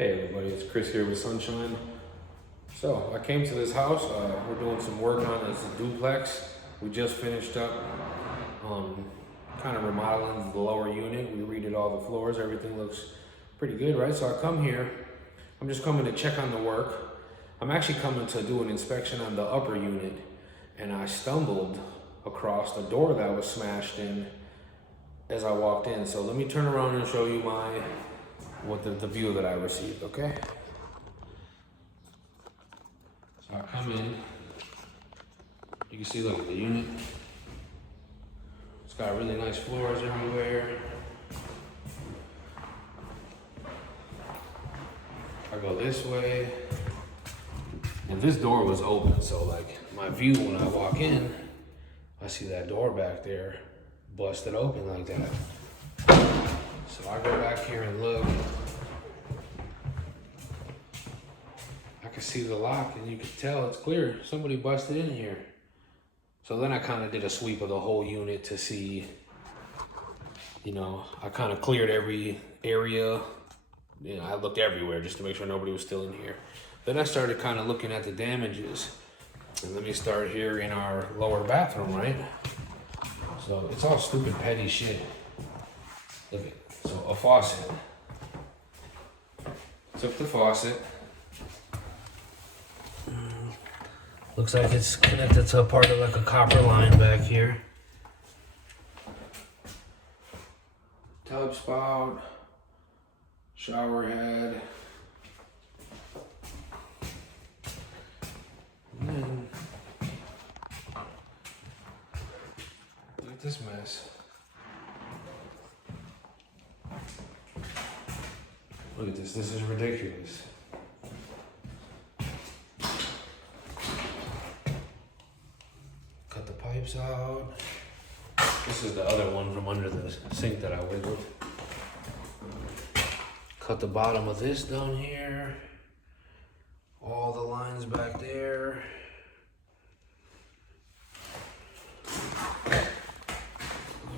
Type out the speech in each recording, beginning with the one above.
Hey everybody, it's Chris here with Sunshine. So I came to this house, we're doing some work on it. It's a duplex. We just finished up kind of remodeling the lower unit. We redid all the floors, everything looks pretty good, right? So I come here, I'm just coming to check on the work. I'm actually coming to do an inspection on the upper unit, and I stumbled across the door that was smashed in as I walked in. So let me turn around and show you the view that I received, okay? So I come in, you can see, look at the unit. It's got really nice floors everywhere. I go this way, and this door was open, so like my view when I walk in, I see that door back there busted open like that. So I go back here and look. I can see the lock, and you can tell it's clear. Somebody busted in here. So then I kind of did a sweep of the whole unit to see, I kind of cleared every area. I looked everywhere just to make sure nobody was still in here. Then I started kind of looking at the damages. And let me start here in our lower bathroom, right? So it's all stupid petty shit. Look at, so a faucet. Took the faucet. Looks like it's connected to a part of like a copper line back here. Tub spout, shower head. And then, look at this mess. Look at this is ridiculous. Cut the pipes out. This is the other one from under the sink that I wiggled. Cut the bottom of this down here. All the lines back there.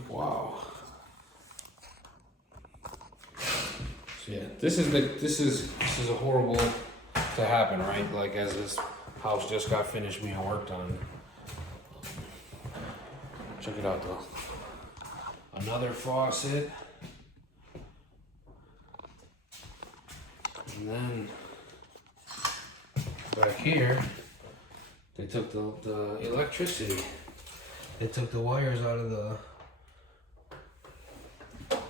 Wow. So yeah, this is a horrible to happen, right? Like as this house just got finished being worked on. Check it out though. Another faucet. And then back here, they took the electricity. They took the wires out of the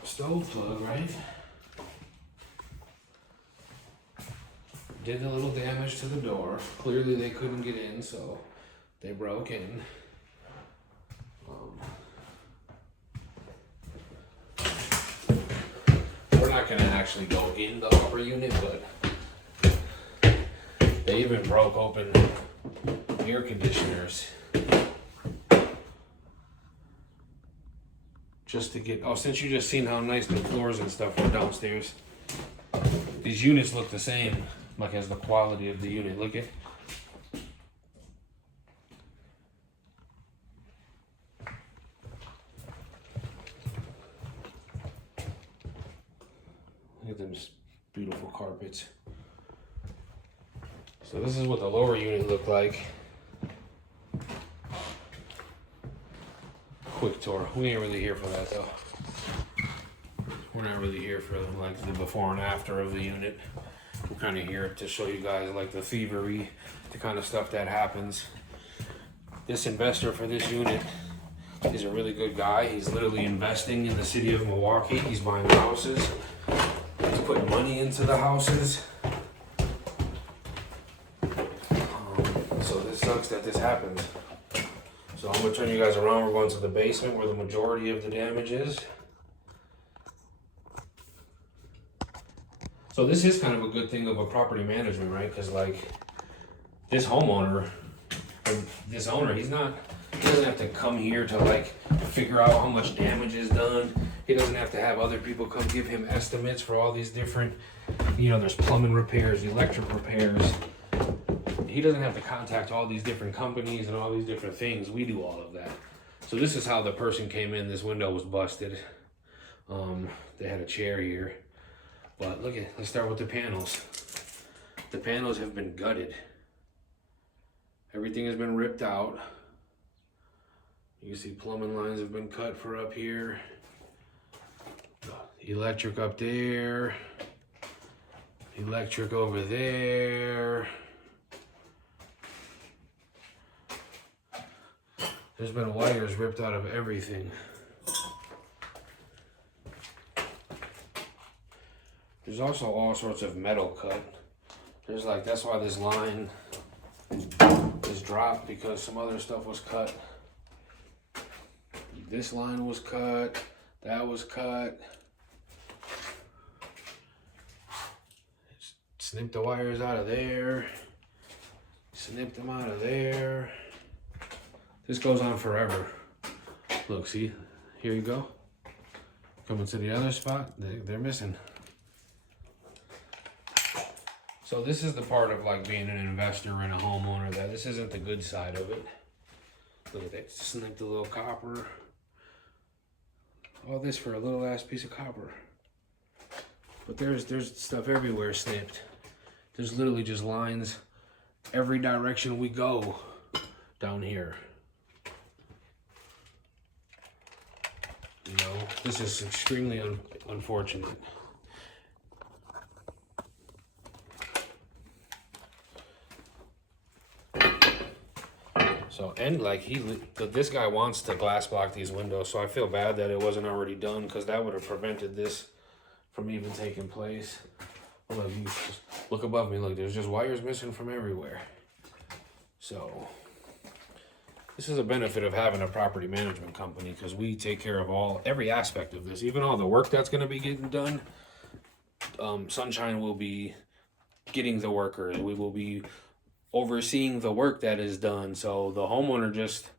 stove plug, right? Did a little damage to the door. Clearly they couldn't get in, so they broke in. We're not gonna actually go in the upper unit, but they even broke open air conditioners just to get, since you just seen how nice the floors and stuff were downstairs, these units look the same, like as the quality of the unit. Look at, them beautiful carpets. So this is what the lower unit looked like. Quick tour. We ain't really here for that though. We're not really here for like the before and after of the unit. We're kind of here to show you guys like the thievery, the kind of stuff that happens. This investor for this unit is a really good guy. He's literally investing in the city of Milwaukee. He's buying houses. He's putting money into the houses. So this sucks that this happened. So I'm gonna turn you guys around. We're going to the basement where the majority of the damage is. So this is kind of a good thing of a property management, right? Because like this homeowner, or this owner, he doesn't have to come here to like figure out how much damage is done. He doesn't have to have other people come give him estimates for all these different, there's plumbing repairs, electric repairs. He doesn't have to contact all these different companies and all these different things. We do all of that. So this is how the person came in. This window was busted. They had a chair here. But look at, let's start with the panels. The panels have been gutted. Everything has been ripped out. You can see plumbing lines have been cut for up here. Electric up there. Electric over there. There's been wires ripped out of everything. There's also all sorts of metal cut. There's like, that's why this line is dropped, because some other stuff was cut. This line was cut, that was cut. Snip the wires out of there. Snip them out of there. This goes on forever. Look, see, here you go. Coming to the other spot, they're missing. So this is the part of like being an investor and a homeowner, that this isn't the good side of it. Look at that, snip the little copper. All this for a little ass piece of copper. But there's stuff everywhere snipped. There's literally just lines every direction we go down here. You know, this is extremely unfortunate. So, and like this guy wants to glass block these windows, so I feel bad that it wasn't already done, because that would have prevented this from even taking place. Look, you just look above me, look, there's just wires missing from everywhere. So, this is a benefit of having a property management company, because we take care of every aspect of this, even all the work that's going to be getting done. Sunshine will be getting the workers. We will be overseeing the work that is done. So the homeowner just,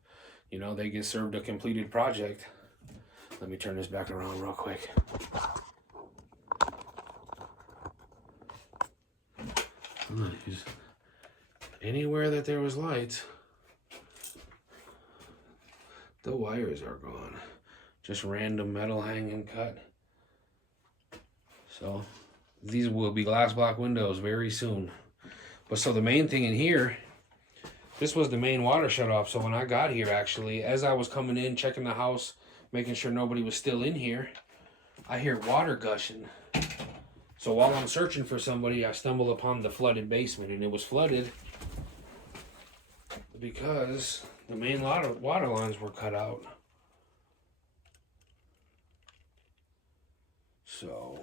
you know, they get served a completed project. Let me turn this back around real quick. Anywhere that there was lights, the wires are gone. Just random metal hanging cut. So these will be glass block windows very soon. But so the main thing in here, this was the main water shut off. So when I got here, actually, as I was coming in, checking the house, making sure nobody was still in here, I hear water gushing. So while I'm searching for somebody, I stumble upon the flooded basement, and it was flooded because the main water lines were cut out. So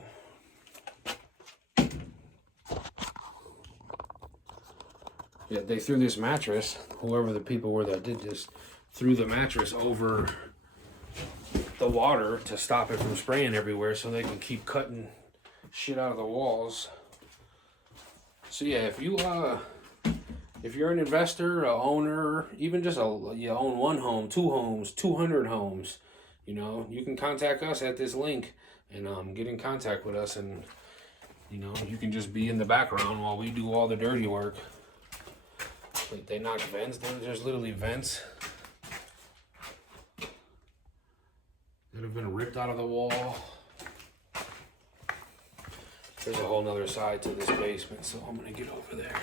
yeah, they threw this mattress, whoever the people were that did this, threw the mattress over the water to stop it from spraying everywhere, so they can keep cutting shit out of the walls. So yeah, if you're an investor, a owner, even just you own one home, two homes, 200 homes, you know, you can contact us at this link and get in contact with us, and you know, you can just be in the background while we do all the dirty work. Like, they knocked vents. There's literally vents that have been ripped out of the wall. There's a whole nother side to this basement, so I'm gonna get over there.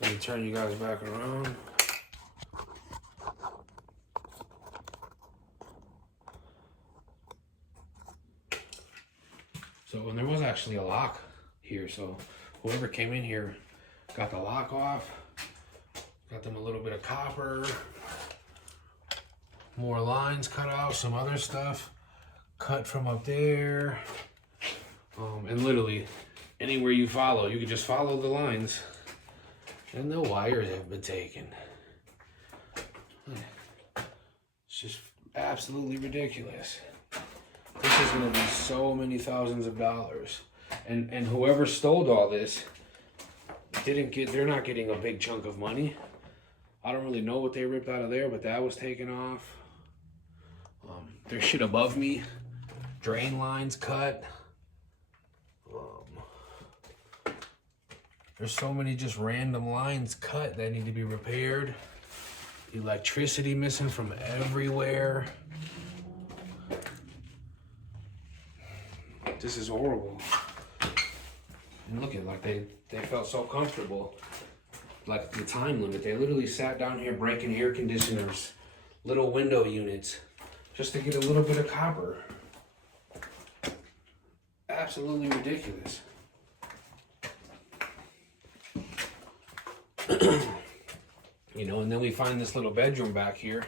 Let me turn you guys back around. So, and there was actually a lock here, so whoever came in here got the lock off, got them a little bit of copper, more lines cut out, some other stuff cut from up there, and literally anywhere you follow, you can just follow the lines, and the wires have been taken. It's just absolutely ridiculous. This is going to be so many thousands of dollars, and whoever stole all this they're not getting a big chunk of money. I don't really know what they ripped out of there, but that was taken off. There's shit above me, drain lines cut. There's so many just random lines cut that need to be repaired. Electricity missing from everywhere. This is horrible. And look at, like, they felt so comfortable. Like the time limit, they literally sat down here breaking air conditioners, little window units, just to get a little bit of copper. Absolutely ridiculous. You know, and then we find this little bedroom back here.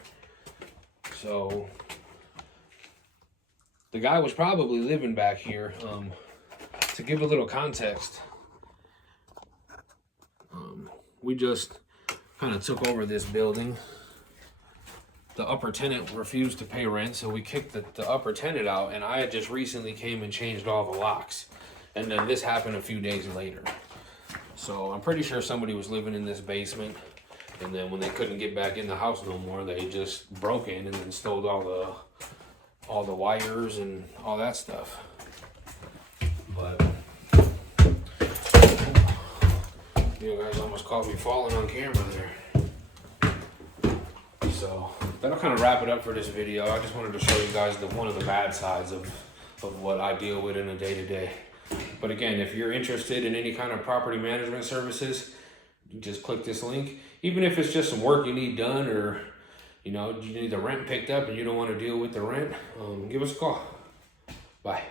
So the guy was probably living back here. To give a little context, we just kind of took over this building. The upper tenant refused to pay rent, so we kicked the upper tenant out, and I had just recently came and changed all the locks. And then this happened a few days later. So I'm pretty sure somebody was living in this basement, and then when they couldn't get back in the house no more, they just broke in and then stole all the wires and all that stuff. But you guys almost caught me falling on camera there. So that'll kind of wrap it up for this video. I just wanted to show you guys one of the bad sides of what I deal with in a day-to-day. But again, if you're interested in any kind of property management services, you just click this link. Even if it's just some work you need done, or you know, you need the rent picked up and you don't want to deal with the rent, give us a call. Bye.